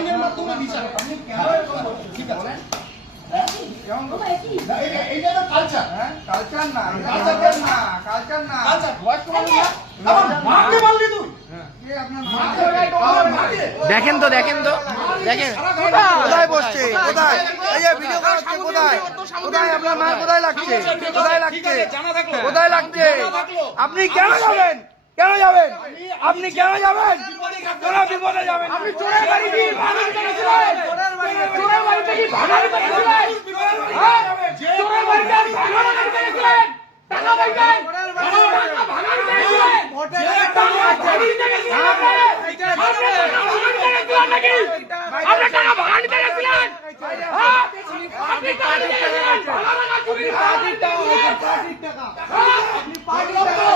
আইনের মাধ্যমে বিচার। আপনি কেন ঠিক আছে এইটা তো কালচার। কালচার না, কালচার না, কালচার না। কালচার বয়স্ক মানুষ না। আমার মাকে মারলি তুই। দেখেন তো দেখেন কোথায় বসছে? কোথায়? এই যে ভিডিও করা হচ্ছে কোথায়? কোথায় আপনার মা কোথায় লাগছে? কোথায় লাগছে? কোথায় লাগছে? আপনি কেন যাবেন? কেন যাবেন? আপনি কেন যাবেন? কোন বিপদে যাবেন? আপনি চোরের বাড়ি কি ভাঙার করেছিলেন? চোরের বাড়িতে কি ভাঙার করেছিলেন? চোরের বাড়িতে আপনি ভাঙার করেছিলেন? টাকা পাইছেন? টাকা ভাঙার করেছিলেন? টাকা চুরি করেছিলেন আপনি? আপনি টাকা ভাঙার করেছিলেন? আপনি পার্টির টাকা আপনি পার্টির টাকা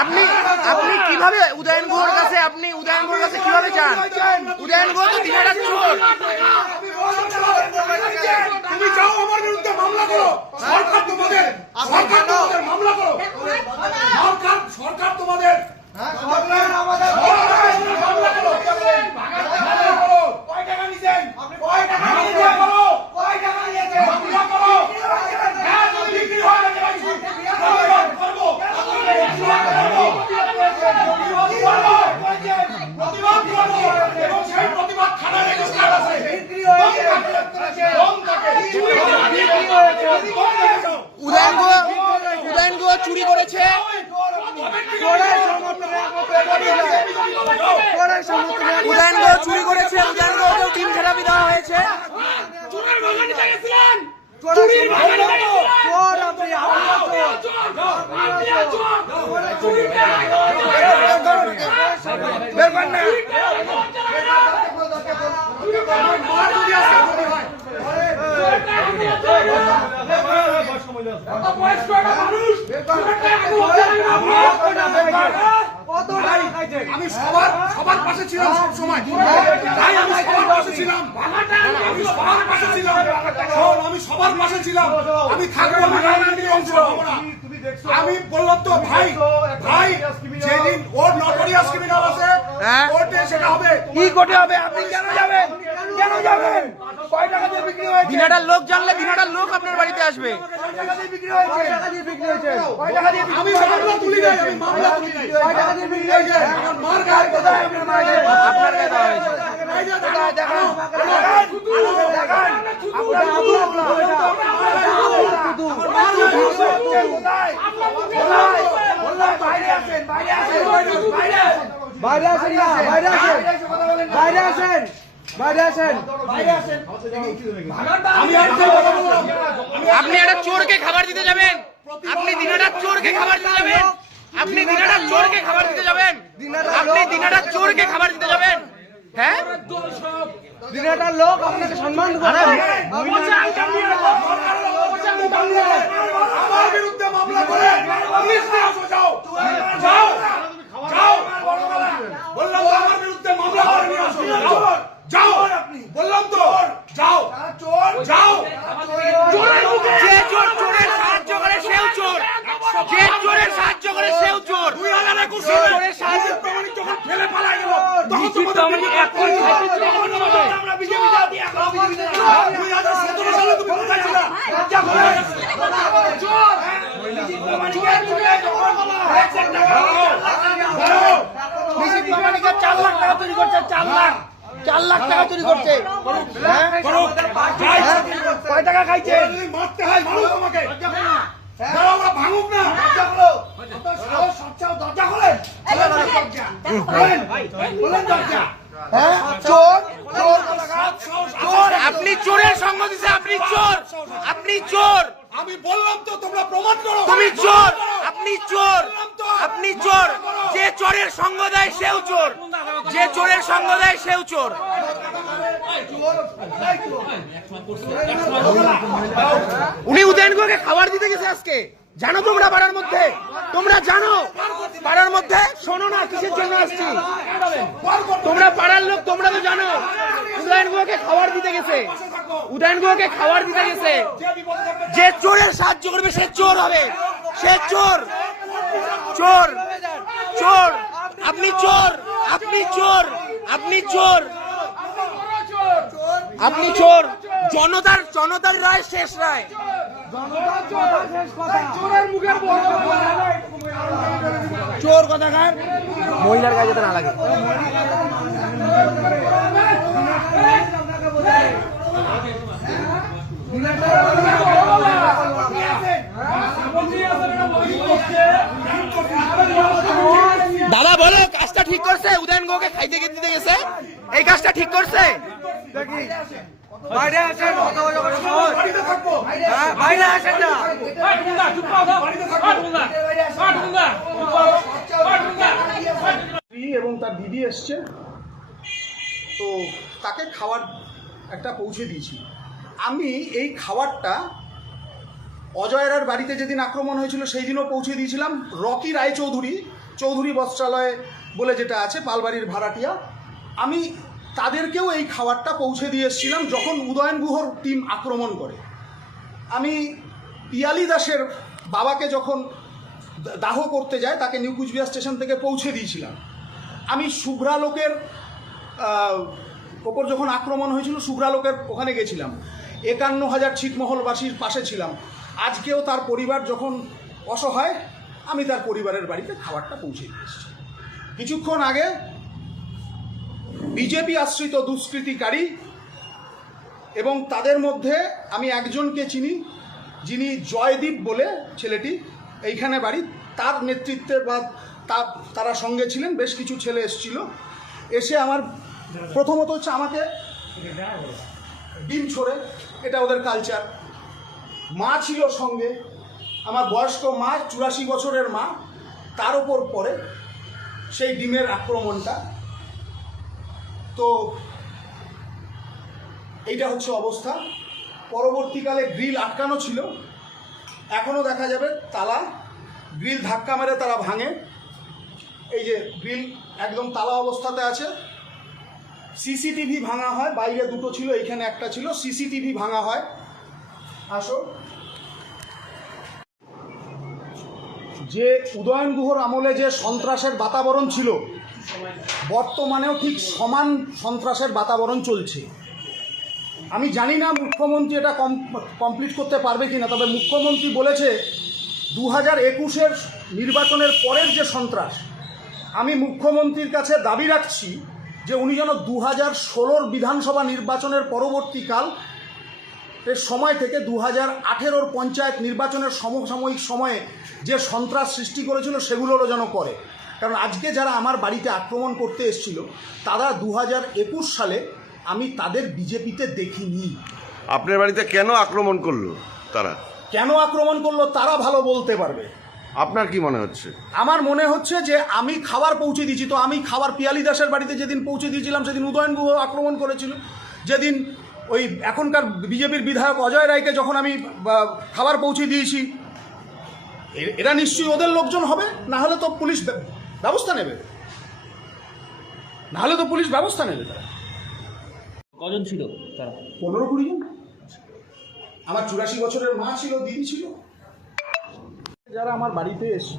আপনি আপনি কিভাবে উদয়ন গুহর কাছে কিভাবে চান? উদয়ন গুহ তো দিনাটার চোর। তুমি যাও আমার বিরুদ্ধে মামলা করো, সরকার তোমাদের মামলা করো, সরকার তোমাদের মামলা করো। কয় টাকা নিছেন? কয় টাকা নিয়েছেন? কয় টাকা নিয়েছেন? মামলা করো। হ্যাঁ, যদি বিক্রি হয় প্রতিবাদ করবো। এবং সেই প্রতিবাদ থানা রেজিস্টার আছে। উদয়ন গুহ চুরি করেছে। উদয়ন গুহ চুরি করেছে। উদয়ন গুহকেও টিম থেরাপি দেওয়া হয়েছে। আমি সবার পাশে ছিলাম সব সময়। আমি সবার পাশে ছিলাম। আমি সবার পাশে ছিলাম। আমি থাকবো, আমি বললাম তো ভাই যেদিন ওর নটোরিয়াস ক্রিমিনাল আছে কোর্টে সেটা হবে। কি কোর্টে হবে? আপনি কেন যাবেন? কেন যাবেন? কয় টাকা দিয়ে বিক্রি হয়েছে? দিনাটার লোক জানলে দিনাটার লোক আপনার বাড়িতে আসবে। কয় টাকা দিয়ে বিক্রি হয়েছে? কয় টাকা দিয়ে বিক্রি হয়েছে? কয় টাকা দিয়ে আমি মামলা তুলি নাই, আমি মামলা তুলি নাই। কয় টাকা দিয়ে বিক্রি হয়েছে? মার গায়ে কোথায় আপনার মায়ের গায়ে? আপনার গায়ে দেওয়া হয়েছে। কোথায় দেখান? দেখান। আপনার আবু আবলা। কোথায়? বললাম বাইরে আসেন, বাইরে আসেন, বাইরে আসেন না, বাইরে আসেন, বাইরে আসেন, বাইরে আসেন, বাইরে আসেন। আমি একটা কথা বললাম, আপনি একটা চোরকে খাবার দিতে যাবেন? আপনি দিনাটার চোরকে খাবার দিতে যাবেন? আপনি দিনাটার চোরকে খাবার দিতে যাবেন? আপনি দিনাটার চোরকে খাবার দিতে যাবেন? হ্যাঁ, দিনাটার লোক আপনাকে সম্মান করে। আমার বিরুদ্ধে মামলা করে পুলিশ নিয়ে আসো, যাও যাও যাও। বললাম তো আমার বিরুদ্ধে মামলা করে নিয়ে আসো, যাও বললাম তো, যাও যাও। যে চোর চোরের সাহায্য করে সেও চোর। যে চোরের সাহায্য করে সেও চোর। 2021 চোরের সাহায্য প্রমাণিত যখন ফেলে পালা গেল তখন আমরা বিজেপি জাতি এখন 2017 সালে তুমি কোথায় ছিলা? চার লাখ টাকা চুরি করছে, 4 লাখ টাকা চুরি করছে। কয় টাকা খাইছে? মারতে হয়, মারো আমাকে, ভাঙুক না। দরজা খোলেন, চোর চোর। আপনি চোরের সঙ্গ দিছে। আপনি চোর। আপনি চোর। আমি বললাম তো, তোমরা প্রমাণ করো। তুমি চোর। আপনি চোর। আপনি চোর। যে চোরের সঙ্গ দেয় সেও চোর। যে চোরের সঙ্গ দেয় সেও চোর। উনি উদয়ন গুহকে খাবার দিতে গেছে আজকে। জানো তোমরা পাড়ার মধ্যে, তোমরা জানো পাড়ার মধ্যে, শোনো না কিসের জন্য আসছি, তোমরা পাড়ার লোক, তোমরা তো জানো উদয়ন গুহকে খাবার দিতে গেছে, উদয়ন গুহকে খাবার দিতে গেছে, যে চোরের সাহায্য করবে সে চোর হবে, সে চোর, চোর, চোর, আপনি চোর, আপনি চোর, আপনি চোর, আপনি চোর, জনতার রায় শেষ রায়। চোর কথাকার, মহিলার গায়ে যাতে না লাগে। দাদা বলো কাজটা ঠিক করছে? উদয়ন গুহকে খাইতে দিতে গেছে, এই কাজটা ঠিক করছে? বাইরে আসেন, বাইরে আসেন না। এবং তার দিদি এসছে, তো তাকে খাবার একটা পৌঁছে দিয়েছি। আমি এই খাবারটা অজয়ের বাড়িতে যেদিন আক্রমণ হয়েছিল সেই দিনও পৌঁছে দিয়েছিলাম। রকি রায়চৌধুরী, চৌধুরী বস্ত্রালয় বলে যেটা আছে পালবাড়ির ভাড়াটিয়া, আমি তাদেরকেও এই খাবারটা পৌঁছে দিয়ে এসেছিলাম যখন উদয়ন গুহর টিম আক্রমণ করে। আমি পিয়ালি দাসের বাবাকে যখন দাহ করতে যায় তাকে নিউ কুচবিহার স্টেশন থেকে পৌঁছে দিয়েছিলাম। আমি শুভ্রালোকের ওপর যখন আক্রমণ হয়েছিল শুভ্রালোকের ওখানে গেছিলাম, 51,000 ছিটমহলবাসীর পাশে ছিলাম। আজকেও তার পরিবার যখন অসহায়, আমি তার পরিবারের বাড়িতে খাবারটা পৌঁছে দিয়ে এসেছি। কিছুক্ষণ আগে বিজেপি আশ্রিত দুষ্কৃতিকারী এবং তাদের মধ্যে আমি একজনকে চিনি, যিনি জয়দীপ বলে ছেলেটি, এইখানে বাড়ি, তার নেতৃত্বে বা তারা সঙ্গে ছিলেন, বেশ কিছু ছেলে এসেছিল। এসে আমার প্রথমত হচ্ছে আমাকে ডিম ছড়ে, এটা ওদের কালচার। মা ছিল সঙ্গে, আমার বয়স্ক মা, 84 বছরের মা, তার ওপর পড়ে সেই ডিমের আক্রমণটা। তো এইটা হচ্ছে অবস্থা। পরবর্তীকালে গ্রিল আটকানো ছিল, এখনও দেখা যাবে তালা, গ্রিল ধাক্কা মেরে তারা ভাঙে। এই যে গ্রিল একদম তালা অবস্থাতে আছে। সিসিটিভি ভাঙা হয়, বাইরে দুটো ছিল, এইখানে একটা ছিল, সিসিটিভি ভাঙা হয়। আসো, যে উদয়ন গুহর আমলে যে সন্ত্রাসের বাতাবরণ ছিল, বর্তমানেও ঠিক সমান সন্ত্রাসের বাতাবরণ চলছে। আমি জানি না মুখ্যমন্ত্রী এটা কমপ্লিট করতে পারবে কিনা, তবে মুখ্যমন্ত্রী বলেছে 2021-এর নির্বাচনের পরের যে সন্ত্রাস, আমি মুখ্যমন্ত্রীর কাছে দাবি রাখছি যে উনি যেন 2016-র বিধানসভা নির্বাচনের পরবর্তীকাল এর সময় থেকে 2018-র পঞ্চায়েত নির্বাচনের সমসাময়িক সময়ে যে সন্ত্রাস সৃষ্টি করেছিল সেগুলোরও যেন করে। কারণ আজকে যারা আমার বাড়িতে আক্রমণ করতে এসেছিল তারা 2021 সালে আমি তাদের বিজেপিতে দেখিনি। আপনার বাড়িতে কেন আক্রমণ করলো তারা? কেন আক্রমণ করলো তারা ভালো বলতে পারবে। আপনার কি মনে হচ্ছে? আমার মনে হচ্ছে যে আমি খাবার পৌঁছে দিয়েছি, তো আমি খাবার পিয়ালি দাসের বাড়িতে যেদিন পৌঁছে দিয়েছিলাম সেদিন উদয়ন গুহ আক্রমণ করেছিল। যেদিন ওই এখনকার বিজেপির বিধায়ক অজয় রায়কে যখন আমি খাবার পৌঁছে দিয়েছি, এরা নিশ্চয়ই ওদের লোকজন হবে, না হলে তো পুলিশ ব্যবস্থা নেবে, তারা কজন ছিল তারা? 15-20 জন। আমার 84 বছরের মা ছিল, দিদি ছিল, যারা আমার বাড়িতে এসে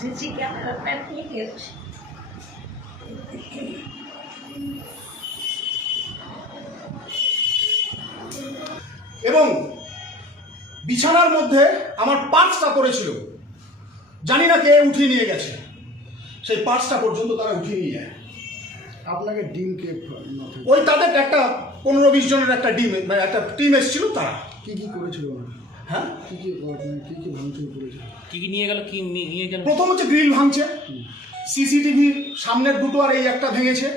सीसी कैमरा में ठीक है। এবং বিছানার মধ্যে আমার পার্সটা পড়েছিল, জানি না কে উঠিয়ে নিয়ে গেছে, সেই পার্সটা পর্যন্ত তারা উঠিয়ে নিয়ে যায়। আপনাকে ডিম কে ওই তাদের একটা 15-20 জনের একটা টিম এসেছিল। তারা কি কি করেছিল? হ্যাঁ, কি কি ভাঙচুর করেছিল? কি কি নিয়ে গেল? কি নিয়ে গেল? প্রথম হচ্ছে গ্রিল ভাঙছে, সিসিটিভির সামনের দুটো আর এই একটা ভেঙেছে,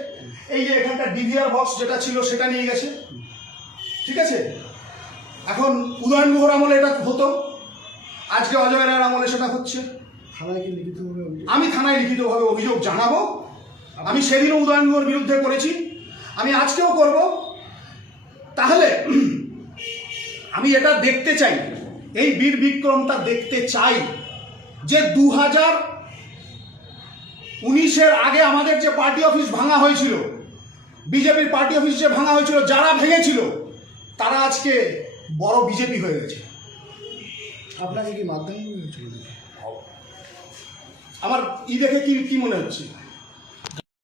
এই যে এখানটা ডিভিআর বক্স যেটা ছিল সেটা নিয়ে গেছে। ঠিক আছে, এখন উদয়ন গুহর আমলে এটা হতো, আজকে অজয় রায়ের আমলে সেটা হচ্ছে। থানায় কি লিখিতভাবে আমি থানায় লিখিতভাবে অভিযোগ জানাবো। আমি সেদিনও উদয়ন গুহর বিরুদ্ধে করেছি, আমি আজকেও করব। তাহলে আমি এটা দেখতে চাই, এই বীর বিক্রমটা দেখতে চাই যে 2019-এর আগে আমাদের যে পার্টি অফিস ভাঙা হয়েছিল, বিজেপির পার্টি অফিস যে ভাঙা হয়েছিল, যারা ভেঙেছিল তারা আজকে বড় বিজেপি হয়ে গেছে। আপনাকে কি মাধ্যমিক হয়েছিল? আমার দেখে কি মনে হচ্ছে?